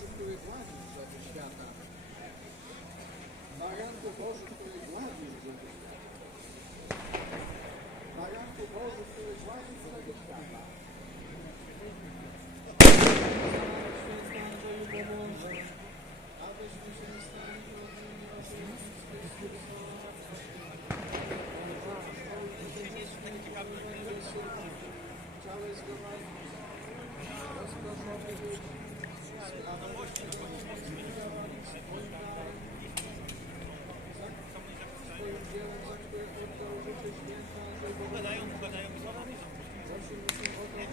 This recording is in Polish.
Boży, który gładzisz brzegi świata. Baranku Boży, który gładzisz brzegi świata. Baranku Boży, który gładzisz brzegi świata. Święty Andrzeju pomoże, abyśmy się nie stali rodzinni Chciałeś zgromadzić rozproszonych ludzi, swoim dziełem, za które oddał życie święta Andrzej Bogumił. Prosimy Cię o to,